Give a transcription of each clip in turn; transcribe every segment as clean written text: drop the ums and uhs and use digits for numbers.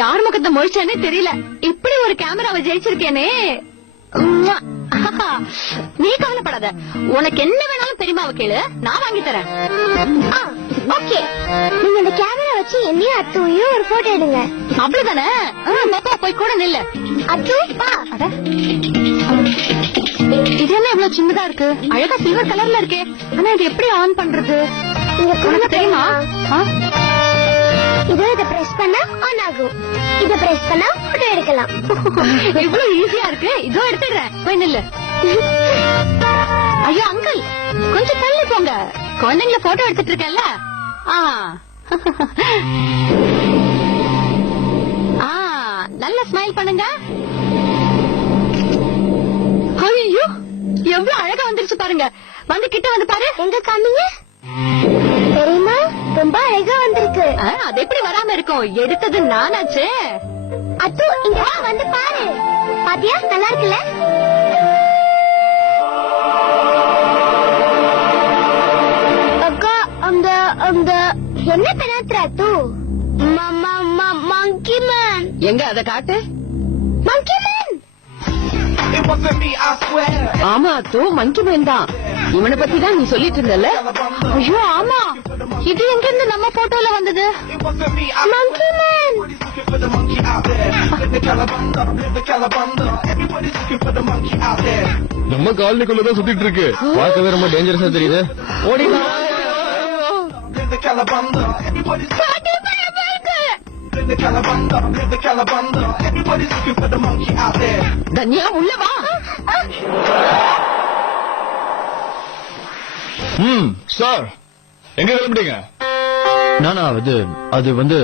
யார் முகத்தை முழிச்சேன்னே தெரியல. இப்படி ஒரு கேமராவை ஜெயிச்சிருக்கேனே. நீ கவலைப்படாத, உனக்கு என்ன வேணாலும் பெரியமாவை கேளு, நான் வாங்கி தரேன். ஓகே, நீங்க இந்த கேமரா வச்சு என்னையும் அத்துவையும் ஒரு போட்டோ எடுங்க. அப்படிதானே? போய் கூட நில்லு. அத்துப்பா, இது என்ன இவ்வளவு சின்னதா இருக்கு? அழகா சில்வர் கலர்ல இருக்கே. ஆனா இது எப்படி ஆன் பண்றது உனக்கு தெரியுமா? இத பிரஸ் பண்ணா ஆன் ஆகும், இத பிரஸ் பண்ணா போட்டோ எடுக்கலாம். இவ்வளவு ஈஸியா இருக்கு. இதோ எடுத்துடுறேன், போய் நில்லு. ஐயோ அங்கிள், கொஞ்சம் தள்ளி போங்க, குழந்தைங்கள போட்டோ எடுத்துட்டு இருக்கேன்ல. நல்ல ஸ்மைல் பண்ணுங்க. ஐயோ எவ்வளவு அழகா வந்துருச்சு பாருங்க. வந்து கிட்ட வந்து பாரு. எங்க காமிங்க. தெரியுமா, ரொம்ப அழகா வந்திருக்கு. அது எப்படி வராம இருக்கும்? எடுத்தது நானாச்சே. அத்து இங்க வந்து பாரு. பாத்தியா, நல்லா இருக்குல்ல? அக்கா, அந்த என்ன பெனாத்ர அத்து? மங்கி மேன். எங்க அத காட்டு. மங்கி மேன். ஆமா அத்து, மங்கி மேன் தான். இவனை பத்தி தான் நீ சொல்லிட்டு இருந்தல. ஐயோ ஆமா, இது எங்க இருந்து நம்ம போட்டோல வந்தது? மங்கி மேன். நம்ம காலனிக்குள்ளதான் சுத்திட்டு இருக்கு. பார்க்கவே ரொம்ப டேஞ்சரஸா தெரியுது. ஓடிடா. தன்யா உள்ள வா. சார், எங்க கிளம்பிட்டீங்க? நானா அது வந்து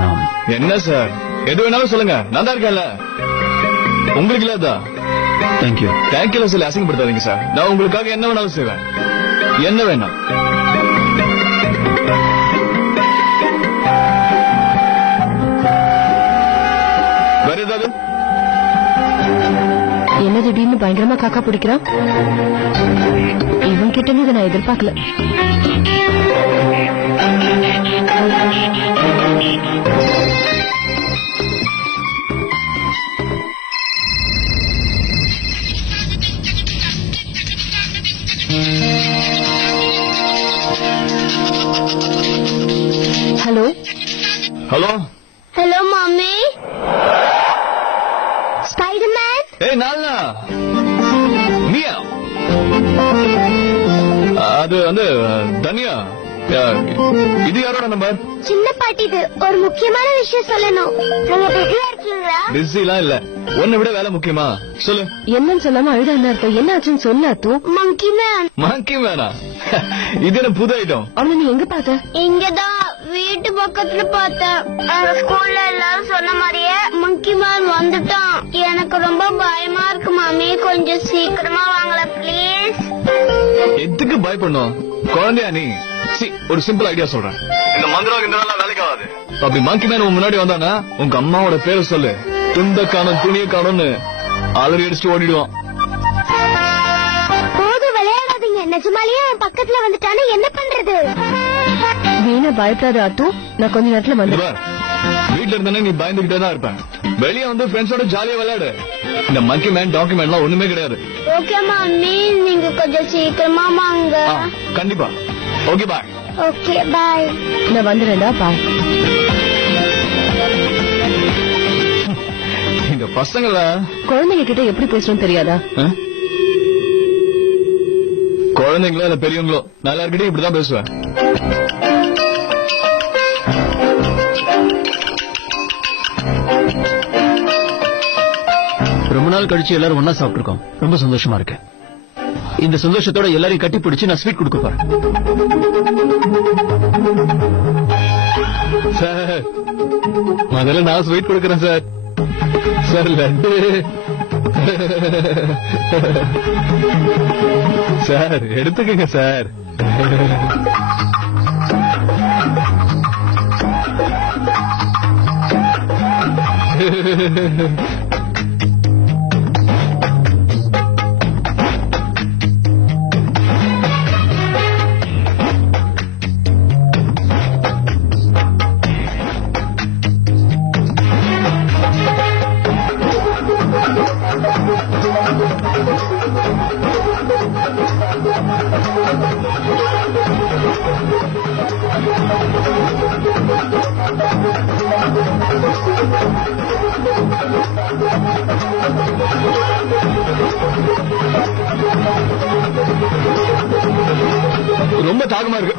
நான் என்ன சார், எது வேணாலும் சொல்லுங்க, நான் தான் இருக்கேன்ல. உங்களுக்கு இல்லாதா? தேங்க்யூ. தேங்க்யூல சொல்லி அசிங்கப்படுத்தாதீங்க சார். நான் உங்களுக்காக என்ன வேணாலும் செய்வேன். என்ன வேணாம். வேற ஏதாவது? என்ன திடீர்னு பயங்கரமா காக்கா பிடிக்கிறான்? இவன் கிட்ட இதை நான் எதிர்பார்க்கல. ஹலோ ஹலோ ஹலோ மாமி. ஸ்பைடர்மேன். ஏய் நாலா, நீயா? அது தனியா. இது யாரோட நம்பர்? சின்ன பாட்டி, இது ஒரு முக்கியமான விஷயம் சொல்லணும். நீங்க பிஸியா இருக்கீங்களா? பிஸிலாம் இல்ல. உன்னை விட வேலை முக்கியமா? சொல்லு. என்னன்னு சொல்லாம அழுதா என்ன அர்த்தம்? என்ன ஆச்சுன்னு சொல்ல அத்து. மங்கி மேன். மங்கி மேனா? இது என்ன புது ஐட்டம்? அவனை நீ எங்க பார்த்த? இங்கதான் வீட்டு பக்கத்துல பார்த்தேன். ஸ்கூல்ல எல்லாரும் சொன்ன மாதிரியே மங்கி மேன் வந்துட்டான். எனக்கு ரொம்ப பயமா இருக்கு மாமி, கொஞ்சம் சீக்கிரமா வாங்கல பிளீஸ். எதுக்கு பயப்படணும்? குழந்தையா நீ? ஒரு சிம்பிள் ஐடியா சொல்றேன். இந்த மந்திரம் இந்த வேலைக்கு ஆகாது. அப்படி மங்கி மேன் உன் முன்னாடி வந்தானா உங்க அம்மாவோட பேரை சொல்லு. துண்ட காணும் துணிய காணும்னு அலறி அடிச்சுட்டு ஓடிடுவான். போது விளையாடாதீங்க. நிஜமாலேயே அவன் பக்கத்துல வந்துட்டானே, என்ன பண்றது? வீணா பயப்படாத அத்து, நான் கொஞ்ச நேரத்துல வந்து. வீட்டுல இருந்தானே நீ பயந்துகிட்டே தான் இருப்பேன். வெளியே வந்து ஃப்ரெண்ட்ஸோட ஜாலியா விளையாடு. இந்த மங்கி மேன் டாக்குமெண்ட்லாம் ஒண்ணுமே கிடையாது. ஓகே மாமி, நீங்க கொஞ்சம் சீக்கிரமா வாங்க. கண்டிப்பா. Okay bye. Okay bye. நான் வந்துடுறேன்டா, பாய். இந்த பசங்கள குழந்தைங்க கிட்ட எப்படி பேசணும் தெரியாதா? குழந்தைங்களோ இல்ல பெரியவங்களோ, நான் எல்லார்கிட்டயும் இப்படிதான் பேசுவேன். ரொம்ப நாள் கழிச்சு எல்லாரும் ஒன்னா சாப்பிட்டுருக்கோம். ரொம்ப சந்தோஷமா இருக்கு. இந்த சந்தோஷத்தோட எல்லாரையும் கட்டி பிடிச்சு நான் ஸ்வீட் கொடுக்க போறேன். சார், முதல்ல நான் ஸ்வீட் கொடுக்கறேன் சார். சார் லட்டு. சார் எடுத்துக்கங்க சார். ரொம்ப தாகமா இருக்கு.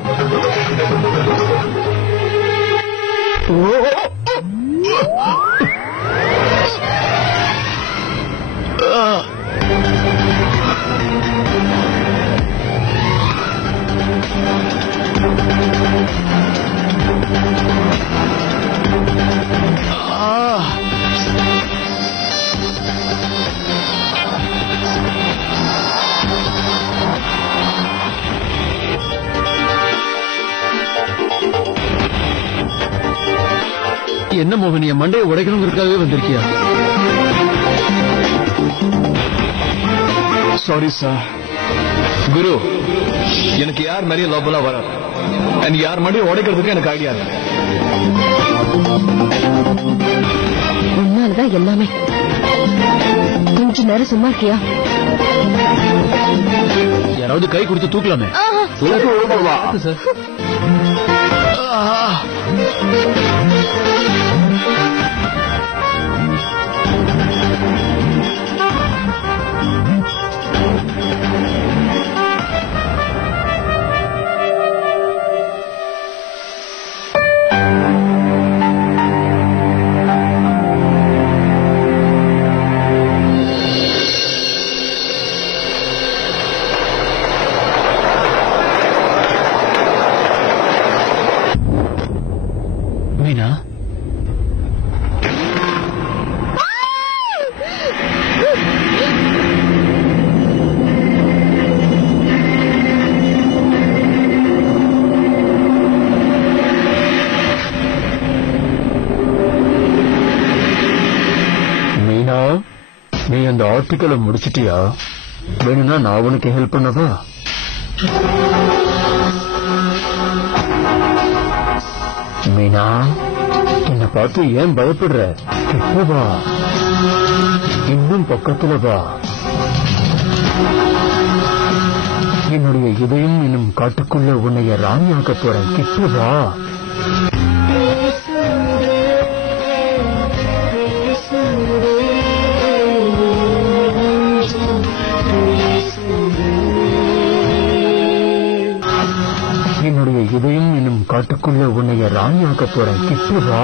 என்ன மோகன், என் மண்டையை உடைக்கணுங்கிறதுக்காகவே வந்திருக்கியா? Sorry sir. குரு, எனக்கு யார் நிறைய லவ்லாம் வராது. அண்ட் யார் மண்டையை உடைக்கிறதுக்கு எனக்கு ஐடியா இருக்கு. உன்னாலதான் எல்லாமே. கொஞ்ச நேரம் சும்மா இருக்கியா? யாராவது கை கொடுத்து தூக்கலாமே. சார், மீனா, மீனா, நீ அந்த ஆர்டிக்கலை முடிச்சிட்டியா? வேணும்னா நான் உனக்கு ஹெல்ப் பண்ணவா? மீனா, என்ன பார்த்து ஏன் பயப்படுற? கிட்ட வா, இன்னும் பக்கத்துல வா. என்னுடைய இதயம் இன்னும் காட்டுக்குள்ள உன்னைய ராணியாக்க போறேன். கிட்ட வா. என்னுடைய இதயம் இன்னும் காட்டுக்குள்ள உன்னைய ராணியாக்க போறேன். கிட்ட வா.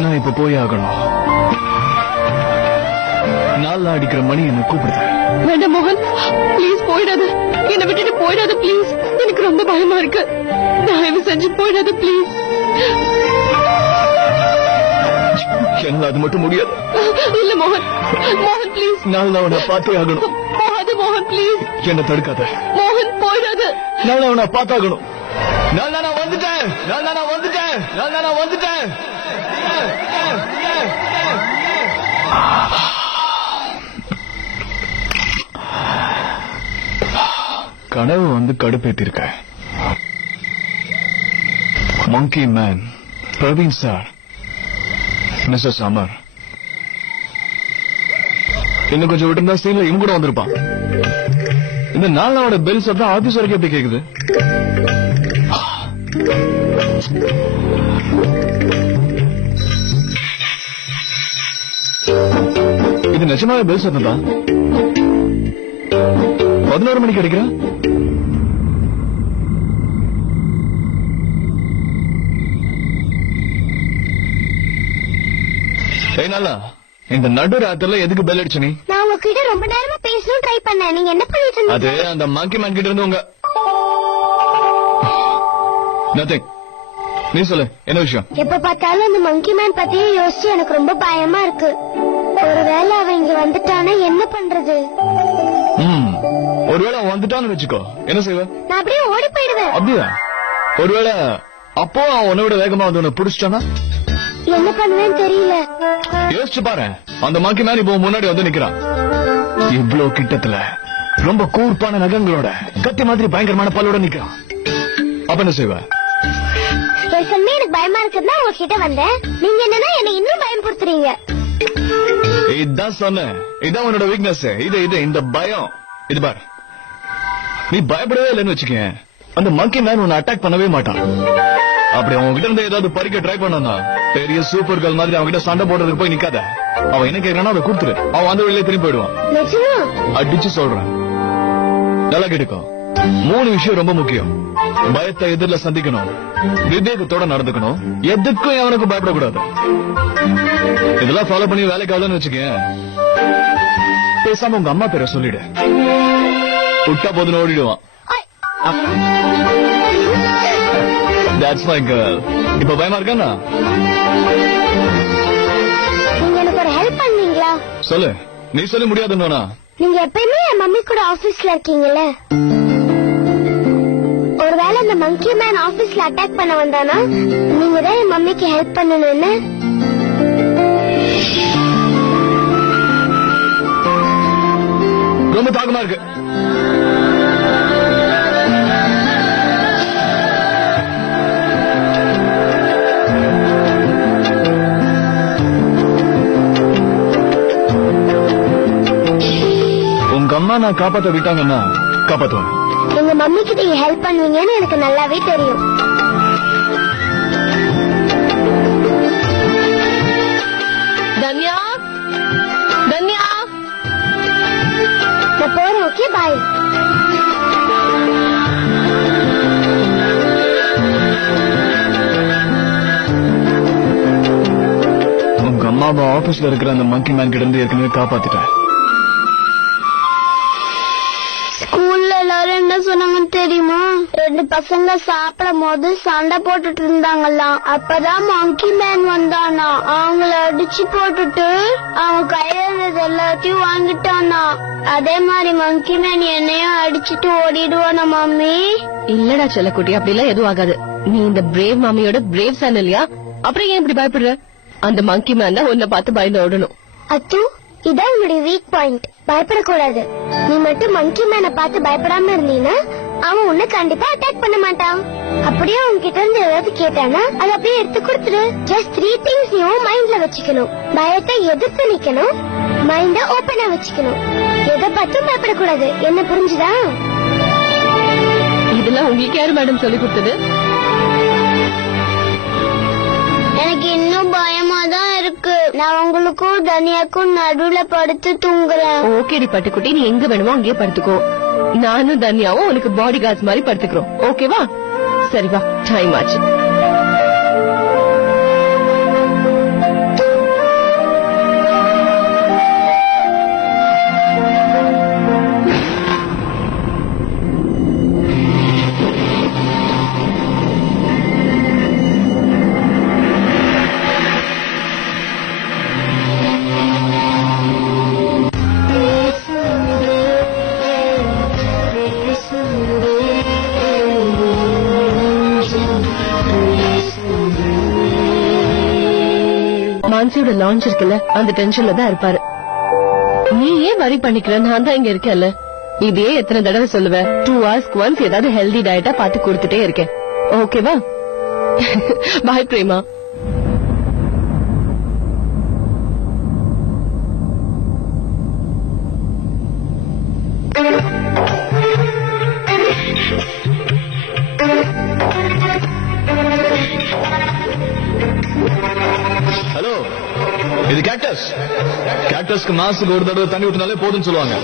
நான் இப்ப போய் ஆகணும். நாள் அடிக்கிற மணி என்ன கூப்பிடுது. வேண்டாம் மோகன், ப்ளீஸ் போயிடாத. என்னை விட்டுட்டு போயிடாத ப்ளீஸ். எனக்கு ரொம்ப பயமா இருக்கு. தயவு செஞ்சு போயிடாத ப்ளீஸ். என்னால அது மட்டும் முடியாது. இல்ல மோகன், மோகன் ப்ளீஸ். நாள் நான் உன்னை பார்த்தே ஆகணும். போகாத மோகன் ப்ளீஸ். என்ன தடுக்காத மோகன், போயிடாத. நான் பார்த்தாகணும். நான் வந்துட்டேன். நான் வந்துட்டேன். கனவு வந்து கடுப்பேத்திருக்க. Monkey man, Praveen sir, missus Amar. இன்னும் கொஞ்சம் விட்டு சீன்ல இவங்க கூட வந்திருப்பான். இந்த நாளோட பெல் சத்தம் ஆபீஸ் வரைக்கும் எப்படி கேக்குது? இது நிஜமாவே பெல் சத்தம் தான். 11 மணிக்கு அடிக்கிற. நல்லா இந்த நடு ராத்திரில எதுக்கு பெல் அடிச்ச நீ? நான் உங்ககிட்ட ரொம்ப நேரமா பேசணும் ட்ரை பண்ணேன். நீங்க என்ன பண்ணிட்டு இருந்தீங்க? அது அந்த மங்கி மேன் கிட்ட இருந்து உங்க நத்திங். நீ சொல்லு, என்ன விஷயம்? எப்ப பார்த்தாலும் அந்த மங்கி மேன் பத்தியே யோசிச்சு எனக்கு ரொம்ப பயமா இருக்கு. ஒருவேளை அவன் இங்க வந்துட்டானா என்ன பண்றது? ஒருவேளை அவன் வந்துட்டான்னு வச்சுக்கோ, என்ன செய்வ? நான் அப்படியே ஓடி போயிடுவேன். அப்படியா? ஒருவேளை அப்போ அவன் உன்னை விட வேகமா வந்து உன்னை பிடிச்சிட்டானா? என்ன பண்ணுவேன்னு தெரியல. யோசிச்சு பாரு, அந்த மங்கி மேன் இப்போ முன்னாடி வந்து நிக்கிறான். இவ்ளோ கிட்டத்துல ரொம்ப கூர்ப்பான நகங்களோட கத்தி மாதிரி பயங்கரமான பல்லோட நிக்கிறான். அப்ப என்ன செய்வ? ஏற்கனவே எனக்கு பயமா இருக்குன்னா உங்ககிட்ட வந்தேன். நீங்க என்னன்னா என்னை இன்னும் பயன்படுத்துறீங்க. இதான் சொன்னேன், இதான் உன்னோட வீக்னஸ். இது இந்த பயம். இது பாரு, நீ பயப்படவே இல்லைன்னு வச்சுக்கேன், அந்த மங்கி மேன் உன்னை அட்டாக் பண்ணவே மாட்டான். அப்படி அவங்க கிட்ட இருந்து ஏதாவது பறிக்க ட்ரை பண்ணா பெரிய சூப்பர் கேர்ள் மாதிரி அவங்க கிட்ட சண்டை போடுறதுக்கு போய் நிக்காத. அவன் என்ன கேட்கறானோ அதை கொடுத்துரு. அவன் அந்த வழியிலே திரும்பி போயிடுவான். அடிச்சு சொல்றேன், நல்லா கேட்டுக்கோ. 3 விஷயம் ரொம்ப முக்கியம். பயத்தை எதிரில சந்திக்கணும், விவேகத்தோட நடந்துக்கணும், எதுக்கும் அவனுக்கு பயப்படக்கூடாது. இதெல்லாம் ஃபாலோ பண்ணி வேலைக்கு ஆகலன்னு வச்சுக்கேன், பேசாம உங்க அம்மா பேரை சொல்லிடு. விட்டா போதுன்னு ஓடிடுவான். That's my girl. இப்ப பயமா இருக்கானா? நீங்க எனக்கு ஒரு ஹெல்ப் பண்ணீங்களா? சொல்லு. நீ சொல்லி முடியாதுன்னா? நீங்க எப்பயுமே என் மம்மி கூட ஆபீஸ்ல இருக்கீங்கல்ல, ஒருவேளை அந்த மங்கி மேன் ஆபீஸ்ல அட்டாக் பண்ண வந்தானா நீங்க தான் என் மம்மிக்கு ஹெல்ப் பண்ணணும்னு. ரொம்ப தாக்கமா இருக்கு. உங்க அம்மா நான் காப்பாத்த விட்டாங்கன்னா காப்பாத்துவேன். எங்க மம்மி கிட்ட ஹெல்ப் பண்ணுவீங்கன்னு எனக்கு நல்லாவே தெரியும். தன்யா, தன்யா, நான் போறேன். ஓகே, பாய். உங்க அம்மாவை ஆபீஸ்ல இருக்கிற அந்த மங்கி மேன் கிட்ட இருந்து ஏற்கனவே காப்பாத்திட்டேன். ஸ்கூல்ல எல்லாரும் என்ன சொன்னாங்கன்னு தெரியுமா? 2 பசங்க சாப்பிடும் போது சண்டை போட்டுட்டு இருந்தாங்களாம். அப்பதான் மங்கி மேன் வந்தானா, அவங்கள அடிச்சு போட்டுட்டு அவங்க கையில இருந்தது எல்லாத்தையும் வாங்கிட்டானா. அதே மாதிரி மங்கி மேன் என்னையும் அடிச்சுட்டு ஓடிடுவானா மம்மி? இல்லடா செல்லக்குட்டி, அப்படி எல்லாம் எதுவும் ஆகாது. நீ இந்த பிரேவ் மாமியோட பிரேவ் சன் இல்லையா? அப்புறம் ஏன் இப்படி பயப்படுற? அந்த மங்கி மேன் தான் உன்னை பார்த்து பயந்து ஓடணும். அத்து, இதான் உன்னுடைய வீக் பாயிண்ட். பயப்படக்கூடாது. நீ மட்டும் மங்கி மேனை பார்த்து பயப்படாம இருந்தீன்னா அவன் உன்னை கண்டிப்பா அட்டாக் பண்ண மாட்டான். அப்படியே உன்கிட்ட இருந்து ஏதாவது கேட்டானா அதை அப்படியே எடுத்து கொடுத்துரு. ஜஸ்ட் 3 things நீ மைண்ட்ல வச்சுக்கணும். பயத்தை எதிர்த்து நிக்கணும், மைண்ட ஓபனா வச்சுக்கணும், எதை பார்த்தும் பயப்படக்கூடாது. என்ன புரிஞ்சுதா? இதெல்லாம் உங்களுக்கு யாரு மேடம் சொல்லி கொடுத்தது? எனக்கு இன்னும் பயமா தான் இருக்கு. நான் உங்களுக்கும் தனியாக்கும் நடுவுல படுத்து தூங்குறேன். ஓகேடி பட்டுக்குட்டி, நீ எங்க வேணுமோ அங்கேயே படுத்துக்கோ. நானும் தன்யாவும் உனக்கு பாடி கார்ட்ஸ் மாதிரி படுத்துக்கிறோம். ஓகேவா? சரி வா, டைம் ஆச்சு. நான்சியோட லான்ச் இருக்குல்ல, அந்த டென்ஷன்ல தான் இருப்பாரு. நீ ஏன் வரி பண்ணிக்கிற? நான் தான் இங்க இருக்கேன்ல. இதே எத்தனை தடவை சொல்லுவ? 2 hours once ஏதாவது ஹெல்தி டயட்டா பார்த்து கொடுத்துட்டே இருக்கேன். ஓகேவா? பாய் பிரேமா. ஹலோ, இது கேக்டஸ். கேக்டஸ்க்கு மாசத்துக்கு ஒரு தடவை தண்ணி ஊத்தினாலே போதும்னு சொல்லுவாங்க.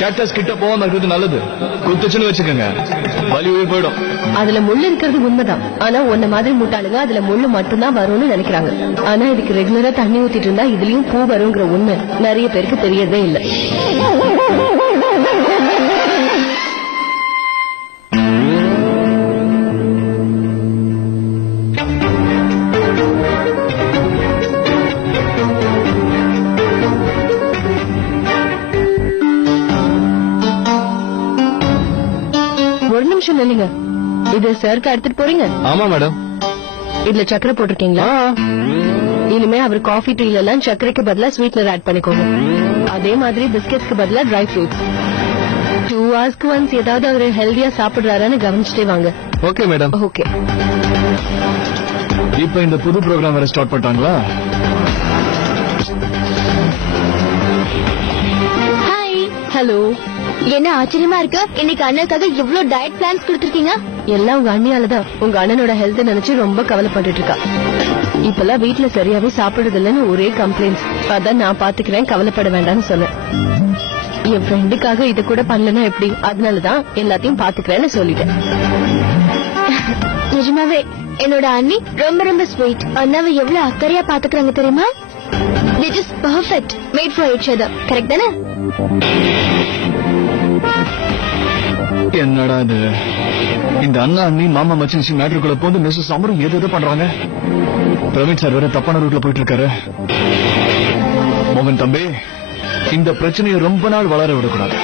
கேக்டஸ் கிட்ட போகாம இருக்கிறது நல்லது. குத்துச்சுன்னு வச்சுக்கோங்க, வலி உயிர் போயிடும். அதுல முள்ளு இருக்கிறது உண்மைதான். ஆனா உன்ன மாதிரி முட்டாளுங்க அதுல முள்ளு மட்டும்தான் வரும்னு நினைக்கிறாங்க. ஆனா இதுக்கு ரெகுலரா தண்ணி ஊத்திட்டு இருந்தா இதுலயும் பூ வருங்கிற உண்மை நிறைய பேருக்கு தெரியறதே இல்ல. ஒரு நிமிஷம் இல்லைங்க, இது சருக்கு எடுத்துட்டு போறீங்க? ஆமா மேடம். இதுல சக்கரை போட்டிருக்கீங்களா? இனிமே அவர் காஃபி டீல எல்லாம் சக்கரைக்கு பதிலா ஸ்வீட்னர் ஆட் பண்ணிக்கோங்க. அதே மாதிரி பிஸ்கெட்ஸ்க்கு பதிலா ட்ரை ஃப்ரூட்ஸ். 2 hours once ஏதாவது அவரு ஹெல்தியா சாப்பிடுறாரான்னு கவனிச்சுட்டே வாங்க. Okay madam. ஓகே. இப்ப இந்த புது ப்ரோக்ராம் வேற ஸ்டார்ட் பண்ணிட்டாங்களா? ஹாய். ஹலோ. என்ன ஆச்சரியமா இருக்கு, இன்னைக்கு அண்ணனுக்காக இவ்ளோ டயட் பிளான்ஸ் கொடுத்திருக்கீங்க. எல்லாம் உங்க அண்ணியாலதான். உங்க அண்ணனோட ஹெல்த் நினைச்சு ரொம்ப கவலைப்பட்டுட்டு இருக்கா. இப்பெல்லாம் வீட்டுல சரியாவே சாப்பிடுறது இல்லன்னு ஒரே கம்ப்ளைண்ட்ஸ். அதான் நான் பாத்துக்கிறேன், கவலைப்பட வேண்டாம்னு சொன்னேன். என் ஃப்ரெண்டுக்காக இது கூட பண்ணலன்னா எப்படி? அதனாலதான் எல்லாத்தையும் பாத்துக்கிறேன்னு சொல்லிட்டேன். நிஜமாவே என்னோட அண்ணி ரொம்ப ரொம்ப ஸ்வீட். அண்ணாவை எவ்வளவு அக்கறையா பாத்துக்கிறாங்க தெரியுமா? They just perfect, made for each other. Correct தானே? என்னடா இது? இந்த அண்ணா அண்ணி மாமா மச்சி மேட்ருக்குள்ள போந்து மிஸ்ஸஸ் அமரும் ஏதோ பண்றாங்க. பிரவீன் சார் வேற தப்பான ரூட்ல போயிட்டு இருக்காரு. மோகன் தம்பி, இந்த பிரச்சனையை ரொம்ப நாள் வளர விடக்கூடாது.